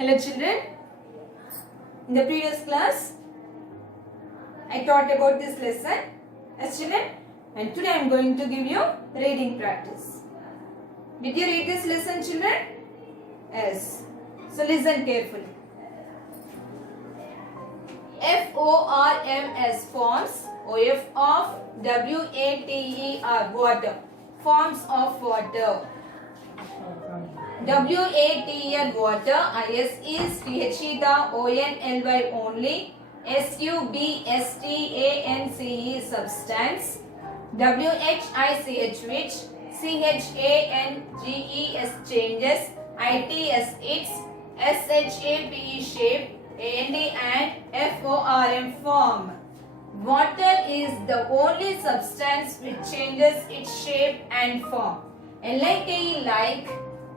Hello children, in the previous class I taught about this lesson as children, and today I am going to give you reading practice. Did you read this lesson children? Yes. So listen carefully. FORMS forms OF of WATER water, forms of water. WATER water, IS is THE the ONLY only, SUBSTANCE substance, WHICH which, CHANGES changes, ITS its, SHAPE shape, AND and FORM form. Water is the only substance which changes its shape and form. LIKE like,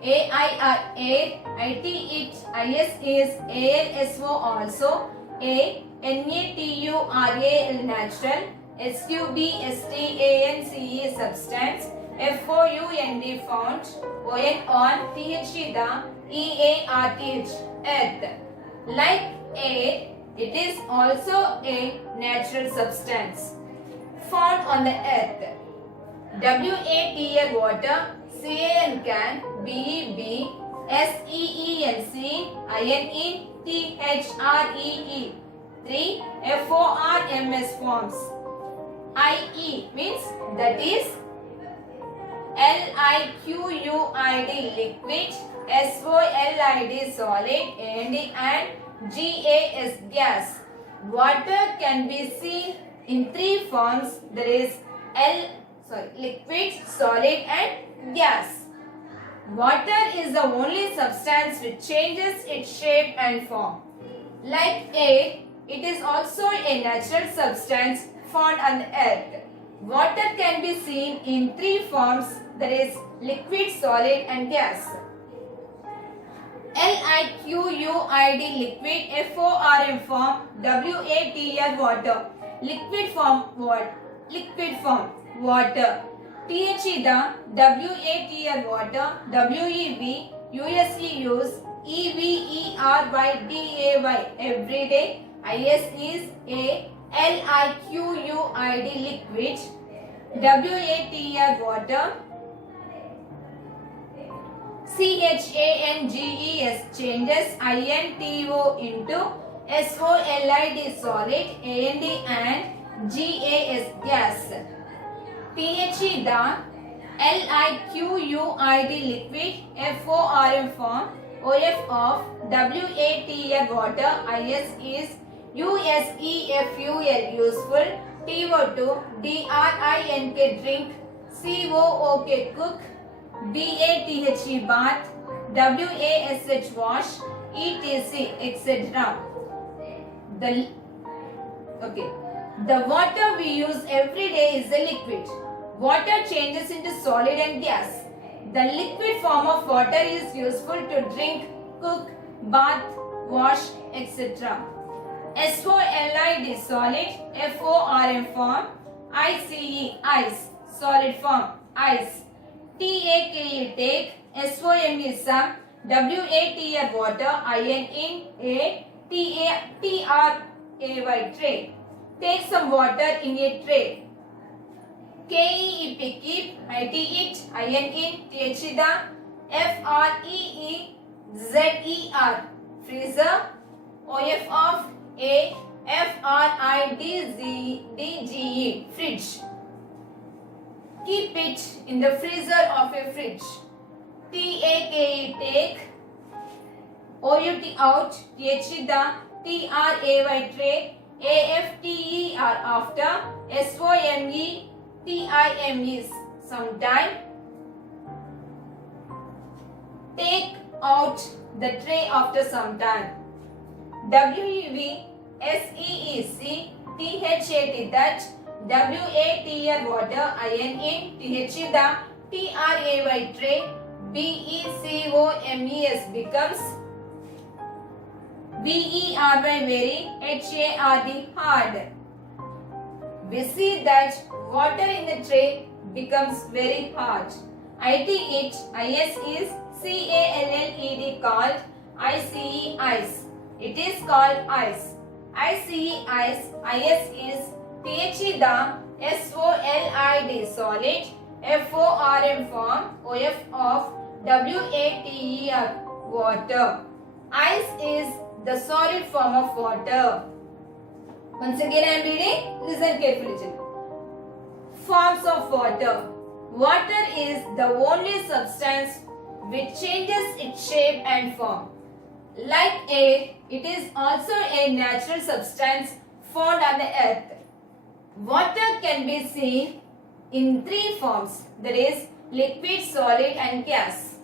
AIR air, IT it, IS is, ALSO also, NATURAL natural, SUBSTANCE substance, FOUND found, ON THE the, EARTH earth. Like air, it is also a natural substance found on the earth. WATR water, CAN can, BEB, SEENC, INETHREE. 3. FORMS forms. IE means that is LIQUID liquid, SOLID solid, and GAS gas. Water can be seen in three forms, that is liquid, solid and gas. Water is the only substance which changes its shape and form. Like air, it is also a natural substance found on the earth. Water can be seen in three forms, that is liquid, solid and gas. LIQUID liquid, FORM form, WATR water, liquid form water, THE the WATR water, WEV USE use, EVERYDAY everyday, IS is a LIQUID liquid, WATR water, CHANGES changes, INTO into, SOLID solid, AND GAS gas. THE the LIQUID liquid, FORM form, OF of WATR water, IS is USEFUL useful, TO2 DRINK drink, COOK cook, BATHE bath, WASH wash, ETC etc. The water we use every day is a liquid. Water changes into solid and gas. The liquid form of water is useful to drink, cook, bath, wash, etc. SOLID solid, FORM form, ICE ice, solid form, ice. TAKE take, SOME some, WATR water, INATRAY tray. Take some water in a tray. KEEP keep, IT it, INETHE the, FREEZER freezer, OF of a FRIDGE fridge. Keep it in the freezer of a fridge. TAKE take, OUT out, THE the, TRAY tray, AFTER after, SOME TIME sometime. Take out the tray after some time. WEV SEEC THAT that, WATR water, INATHE the, TRAY tray, BECOMES becomes, VERY very, HARD hard. We see that water in the tray becomes very hard. IT it, IS is CALLED called, ICE ice. It is called ice. ICE ice. IS is THE the SOLID solid FORM form OF of WATER water. Ice is the solid form of water. Once again I am reading. Listen carefully children. Forms of water. Water is the only substance which changes its shape and form. Like air, it is also a natural substance found on the earth. Water can be seen in three forms, that is liquid, solid and gas.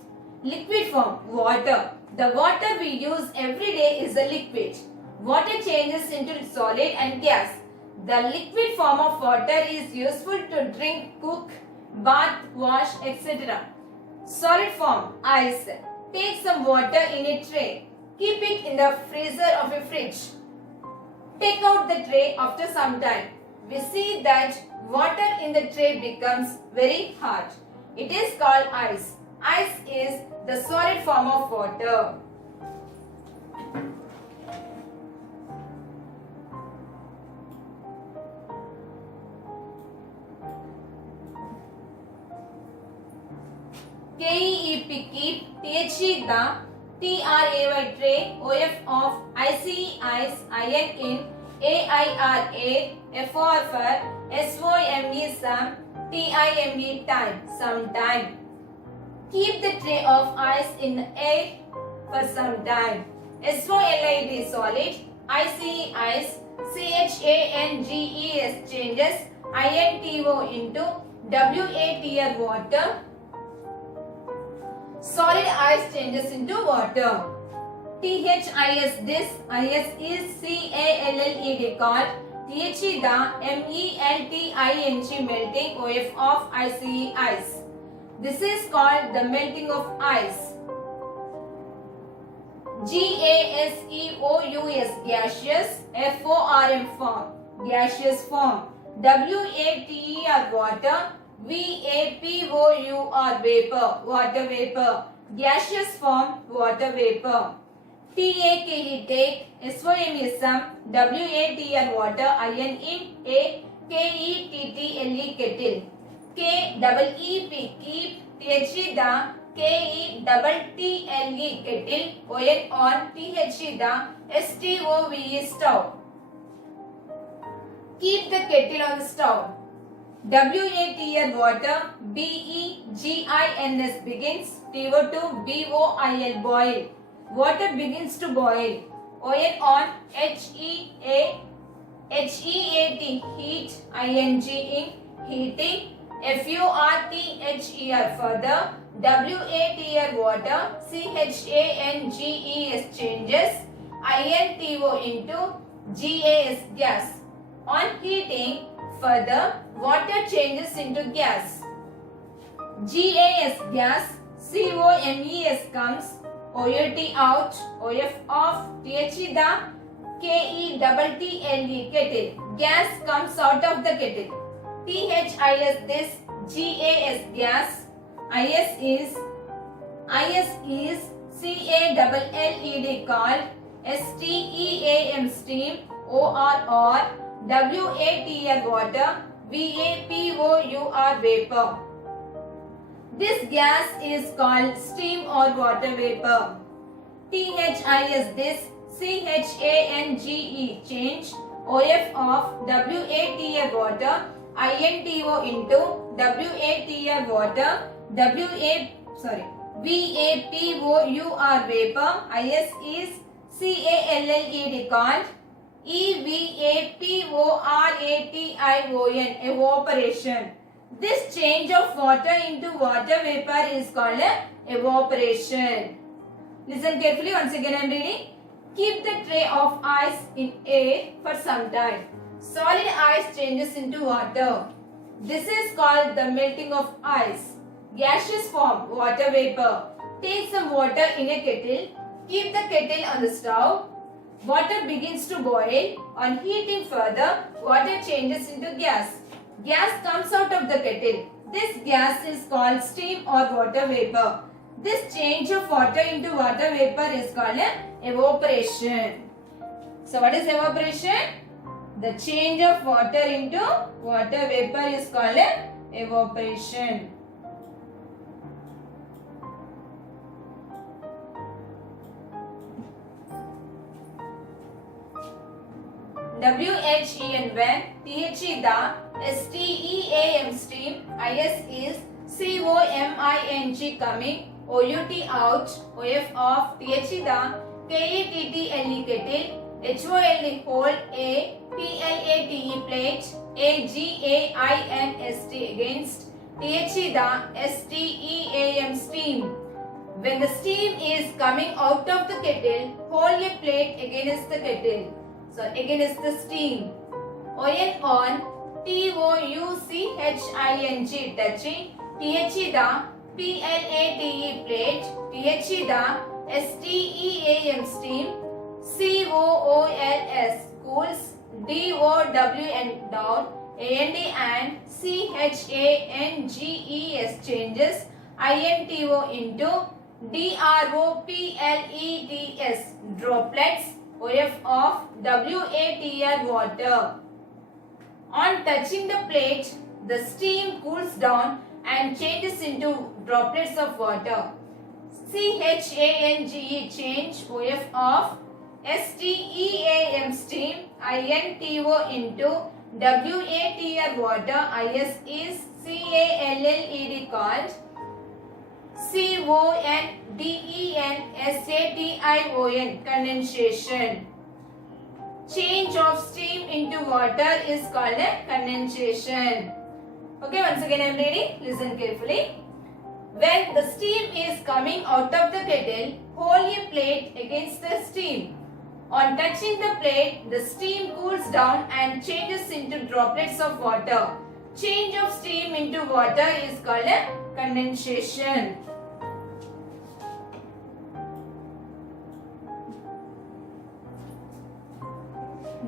Liquid form, water. The water we use every day is a liquid. Water changes into solid and gas. The liquid form of water is useful to drink, cook, bath, wash, etc. Solid form, ice. Take some water in a tray. Keep it in the freezer of a fridge. Take out the tray after some time. We see that water in the tray becomes very hot. It is called ice. Ice is the solid form of water. KEEP keep, THE the, TRAY tray, OF of, ICE ice, IN in, AIR air, FOR for, SOME some, TIME time, sometime. Keep the tray of ice in air for some time. SOLID solid, ICE ice, CHANGES changes, INTO into WATR water. Solid ice changes into water. THIS this, IS is CALLED called, THE the, MELTING melting, OF of, ICE ice. This is called the melting of ice. GASEOUS gaseous, FORM form, gaseous form. WATER water, VAPOUR vapor, water vapor. Gaseous form, water vapor. TAKE take, SOME some, WATR water, IN in, KETTLE kettle. KEEP keep, THE the, KETTLE kettle, ON THE the, STOVE stove. Keep the kettle on the stove. WATR water, BEGINS begins, TO2 BOIL boil. Water begins to boil. ON HEAT heat, ING in, heating. FURTHER further. WATR water, CHANGES changes, INTO into GAS gas. On heating, further, water changes into gas. GAS gas, COMES comes, OUT out, OF off, THE the, KETTLE kettle. Gas comes out of the kettle. THIS this, GAS gas. IS is CALLED called, STEAM steam, OR WATR water, VAPOUR vapor. This gas is called steam or water vapor. THIS this, CHANGE change, OF of, WATR water, INTO into WATR water, VAPOUR vapor. IS is CALLED called, EVAPORATION evaporation. This change of water into water vapor is called evaporation. Listen carefully, once again I am reading. Keep the tray of ice in air for some time. Solid ice changes into water. This is called the melting of ice. Gaseous form, water vapor. Take some water in a kettle. Keep the kettle on the stove. Water begins to boil. On heating further, water changes into gas. Gas comes out of the kettle. This gas is called steam or water vapor. This change of water into water vapor is called evaporation. So what is evaporation? The change of water into water vapor is called evaporation. WHEN when THE the STEAM stream, IS is COMING coming, OUT out, OF off, THE the KETTLE kettle, HOLE hold, A PLATE plate, AGAINST against, THE the STEAM steam. When the steam is coming out of the kettle, hold a plate against the kettle. So against the steam. ON on, TOUCHING touching, THE the PLATE plate, THE the STEAM steam, COOLS cools, DOWN down, AND and CHANGES changes, INTO into DROPLETS droplets, OF of WATR water. On touching the plate, the steam cools down and changes into droplets of water. CHANGE change, OF of STEAM steam, INTO into WATR water, IS is CALLED called CONDENSATION condensation. Change of steam into water is called a condensation. Okay, once again I am reading, listen carefully. When the steam is coming out of the kettle, hold a plate against the steam. On touching the plate, the steam cools down and changes into droplets of water. Change of steam into water is called a condensation.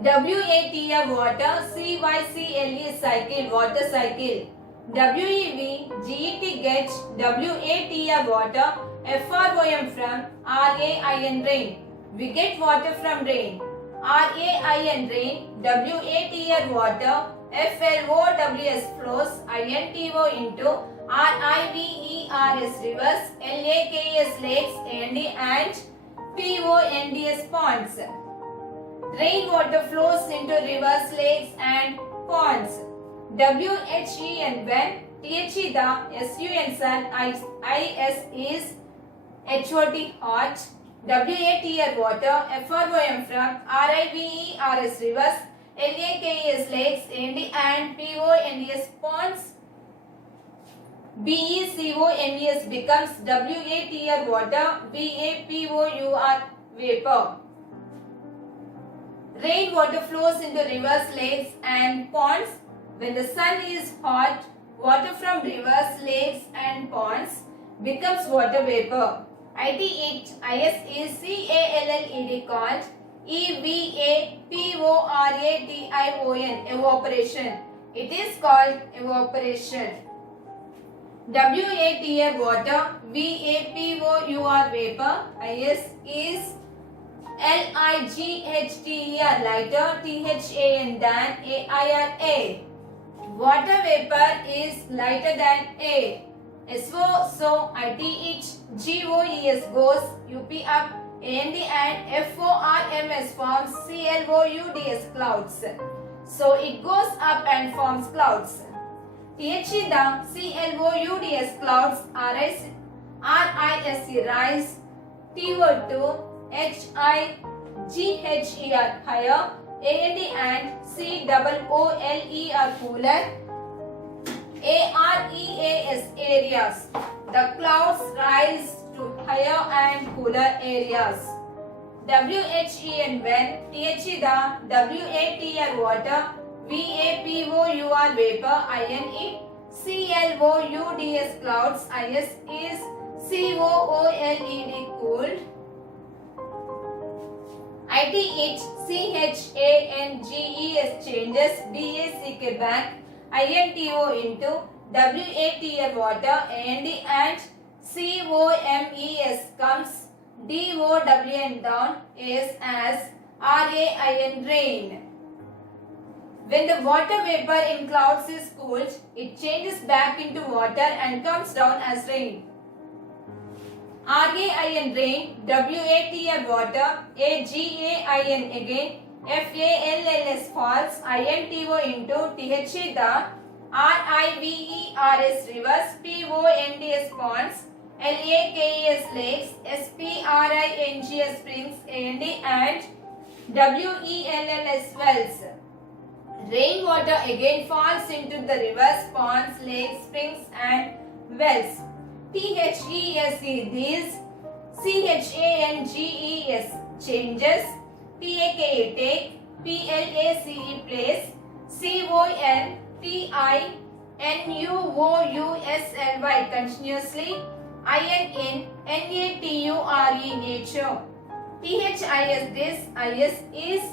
WATR water, CYCLE cycle, water cycle. WEV, GET get, WATR water, FROM from RAIN rain. We get water from rain. RAIN rain, WATR water, FLOWS flows, INTO into RIVERS rivers, LAKS lakes, and PONDS ponds. Rainwater flows into rivers, lakes and ponds. WHEN when THE the SUN sun, IS is HOT hot, WATR water, FROM from RIVERS rivers, LAKS lakes, and PONDS ponds. BECONES becomes WATR water, VAPOUR vapor. Rainwater flows into rivers, lakes and ponds. When the sun is hot, water from rivers, lakes and ponds becomes water vapor. IS is CALLED called EVAPORATION evaporation. It is called evaporation. WATR water, VAPOUR vapor, IS is LIGHTER lighter, THAN than AIRA. Water vapor is lighter than air. SO so ITH GOES goes, UP up, and FORMS forms CLOUDS clouds. So it goes up and forms clouds. THE the CLOUDS clouds, RISE rise, TO2 HIGHER higher, and COOLE cooler, AREAS areas. The clouds rise to higher and cooler areas. WHEN when THE the WATR water, VAPOUR vapor, INE CLOUDS clouds, IS is COOLED cooled. ITH CHANGES changes, BACK back, INTO into WATR water, and COMES comes DOWN down is as RAIN rain. When the water vapor in clouds is cooled, it changes back into water and comes down as rain. RAIN rain, WATR water, AGAIN again, FALLS falls, INTO into THA the, RIVERS rivers, PONDS ponds, LAKES lakes, SPRINGS springs, and WELLS wells. Rainwater again falls into the rivers, ponds, lakes, springs and wells. THESE these, CHANGES changes, PAKE take, PLACE place, CONTINUOUSLY continuously, IN NATURE nature. THIS this, IS is,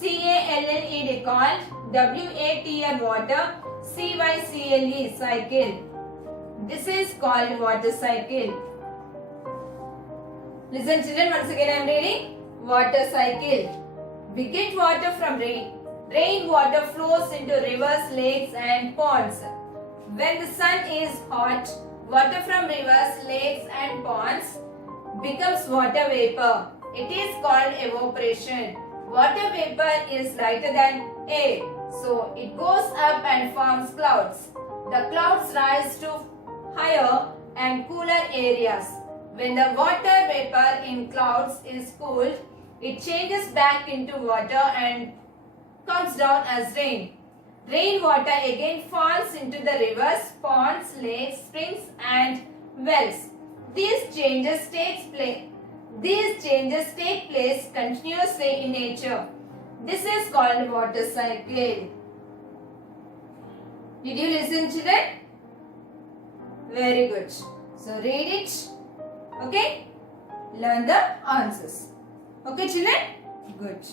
CALLE decant, WATR water, CYCLE cycle. This is called water cycle. Listen children, once again I am reading. Water cycle. We get water from rain. Rainwater flows into rivers, lakes and ponds. When the sun is hot, water from rivers, lakes and ponds becomes water vapor. It is called evaporation. Water vapor is lighter than air, so it goes up and forms clouds. The clouds rise to higher and cooler areas. When the water vapor in clouds is cooled, it changes back into water and comes down as rain. Rainwater again falls into the rivers, ponds, lakes, springs and wells. These changes take place continuously in nature. This is called water cycle. Did you listen children? Very good. So read it. Okay? Learn the answers. Okay children? Good.